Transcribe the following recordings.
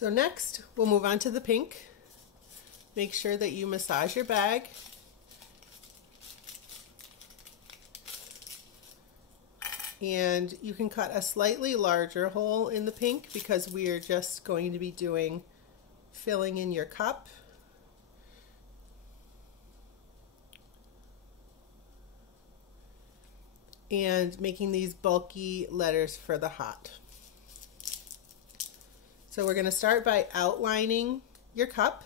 So next, we'll move on to the pink. Make sure that you massage your bag. And you can cut a slightly larger hole in the pink because we are just going to be doing filling in your cup. And making these bulky letters for the hot. So we're going to start by outlining your cup.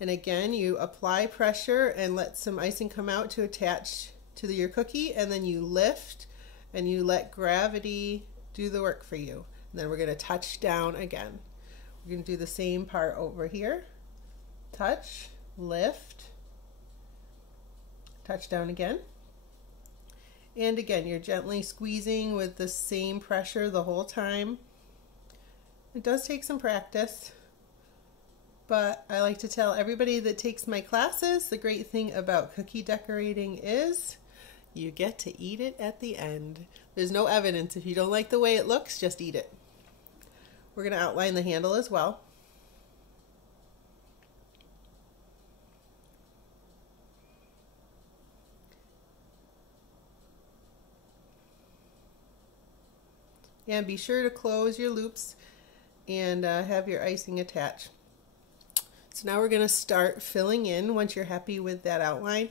And again, you apply pressure and let some icing come out to attach to your cookie, and then you lift and you let gravity do the work for you. And then we're going to touch down again. We're going to do the same part over here. Touch, lift, touch down again. And again, you're gently squeezing with the same pressure the whole time. It does take some practice, but I like to tell everybody that takes my classes, the great thing about cookie decorating is you get to eat it at the end. There's no evidence. If you don't like the way it looks, just eat it. We're going to outline the handle as well. And be sure to close your loops and have your icing attached. So now we're going to start filling in once you're happy with that outline.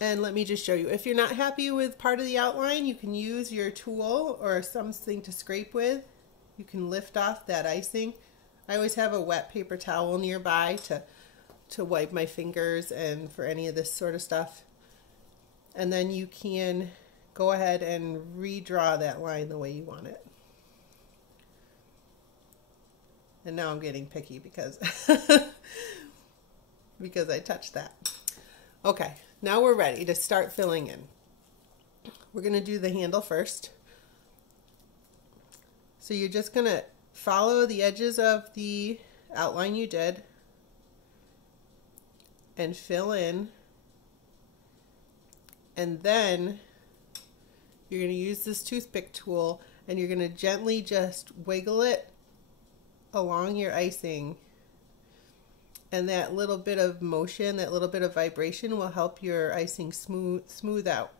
And let me just show you. If you're not happy with part of the outline, you can use your tool or something to scrape with. You can lift off that icing. I always have a wet paper towel nearby to wipe my fingers and for any of this sort of stuff. And then you can go ahead and redraw that line the way you want it. And now I'm getting picky because because I touched that. Okay, now we're ready to start filling in. We're going to do the handle first. So you're just going to follow the edges of the outline you did and fill in. And then you're going to use this toothpick tool and you're going to gently just wiggle it along your icing, and that little bit of motion, that little bit of vibration will help your icing smooth out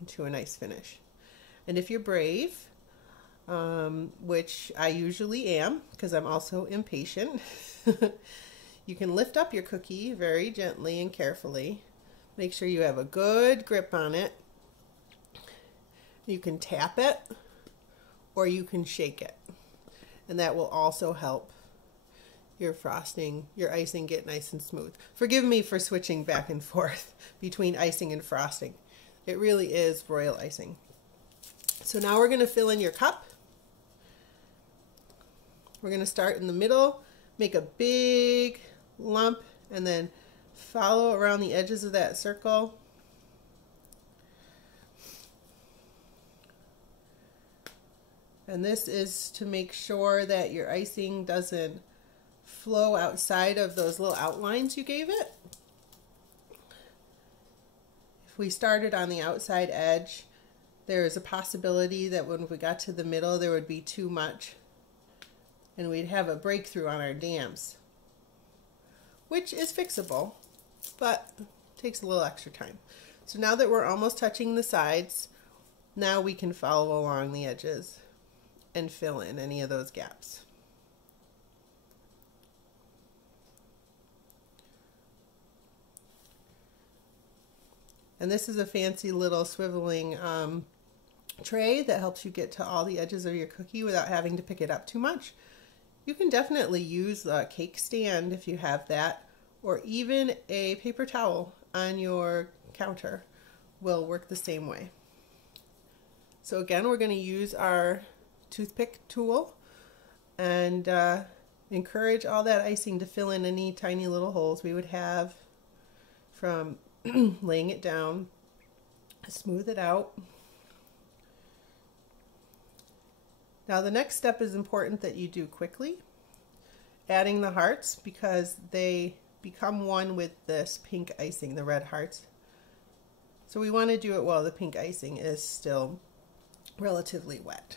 into a nice finish. And if you're brave, which I usually am because I'm also impatient, you can lift up your cookie very gently and carefully. Make sure you have a good grip on it. You can tap it or you can shake it. And that will also help your frosting, your icing get nice and smooth. Forgive me for switching back and forth between icing and frosting. It really is royal icing. So now we're going to fill in your cup. We're going to start in the middle, make a big lump, and then follow around the edges of that circle. And this is to make sure that your icing doesn't flow outside of those little outlines you gave it. If we started on the outside edge, there is a possibility that when we got to the middle, there would be too much and we'd have a breakthrough on our dams, which is fixable, but takes a little extra time. So now that we're almost touching the sides, now we can follow along the edges and fill in any of those gaps. And this is a fancy little swiveling tray that helps you get to all the edges of your cookie without having to pick it up too much. You can definitely use a cake stand if you have that, or even a paper towel on your counter will work the same way. So again, we're going to use our toothpick tool and encourage all that icing to fill in any tiny little holes we would have from laying it down. Smooth it out. Now the next step is important that you do quickly, adding the hearts because they become one with this pink icing, the red hearts. So we want to do it while the pink icing is still relatively wet.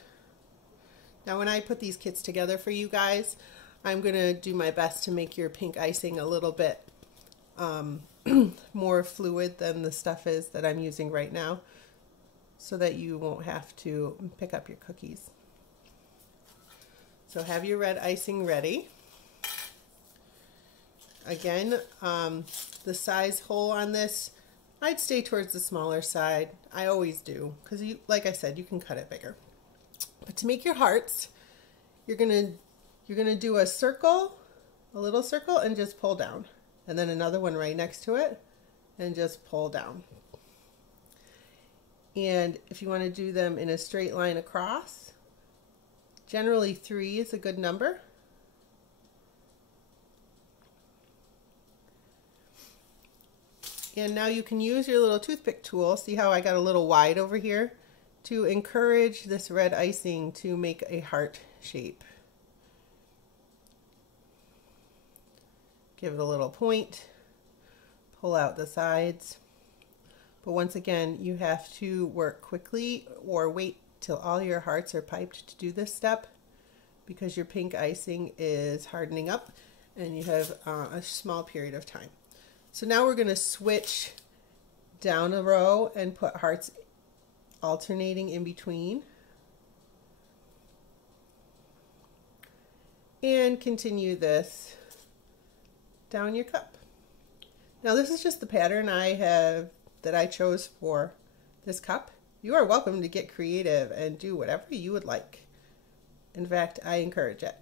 Now when I put these kits together for you guys, I'm going to do my best to make your pink icing a little bit more fluid than the stuff is that I'm using right now, so that you won't have to pick up your cookies. So have your red icing ready. Again, the size hole on this, I'd stay towards the smaller side. I always do, because like I said, you can cut it bigger. But to make your hearts, you're gonna do a circle, a little circle, and just pull down. And then another one right next to it, and just pull down. And if you want to do them in a straight line across, generally 3 is a good number. And now you can use your little toothpick tool, see how I got a little wide over here, to encourage this red icing to make a heart shape. Give it a little point, pull out the sides. But once again, you have to work quickly or wait till all your hearts are piped to do this step, because your pink icing is hardening up and you have a small period of time. So now we're going to switch down a row and put hearts alternating in between. And continue this down your cup. Now this is just the pattern that I chose for this cup. You are welcome to get creative and do whatever you would like. In fact, I encourage it.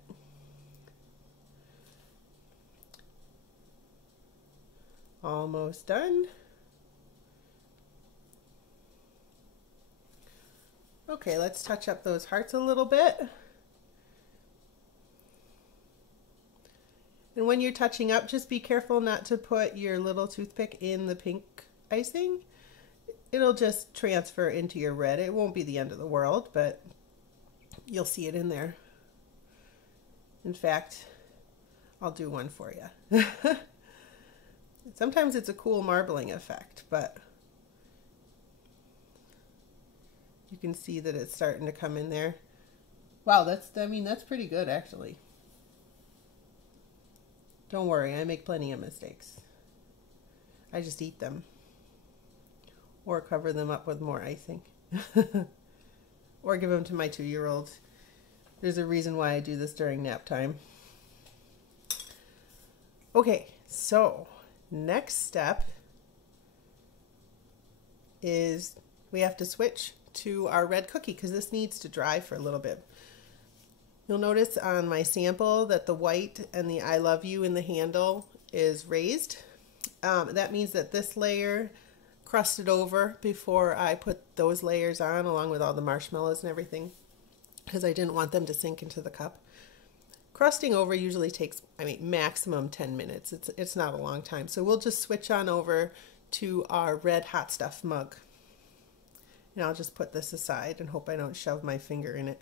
Almost done. Okay, let's touch up those hearts a little bit. And when you're touching up, just be careful not to put your little toothpick in the pink icing. It'll just transfer into your red. It won't be the end of the world, but you'll see it in there. In fact, I'll do one for you. Sometimes it's a cool marbling effect, but you can see that it's starting to come in there. Wow, that's pretty good actually. Don't worry, I make plenty of mistakes. I just eat them or cover them up with more icing or give them to my 2-year-old. There's a reason why I do this during nap time. Okay, so next step is we have to switch to our red cookie because this needs to dry for a little bit. You'll notice on my sample that the white and the I love you in the handle is raised. That means that this layer crusted over before I put those layers on, along with all the marshmallows and everything, because I didn't want them to sink into the cup. Crusting over usually takes, maximum 10 minutes. It's not a long time. So we'll just switch on over to our red hot stuff mug. And I'll just put this aside and hope I don't shove my finger in it.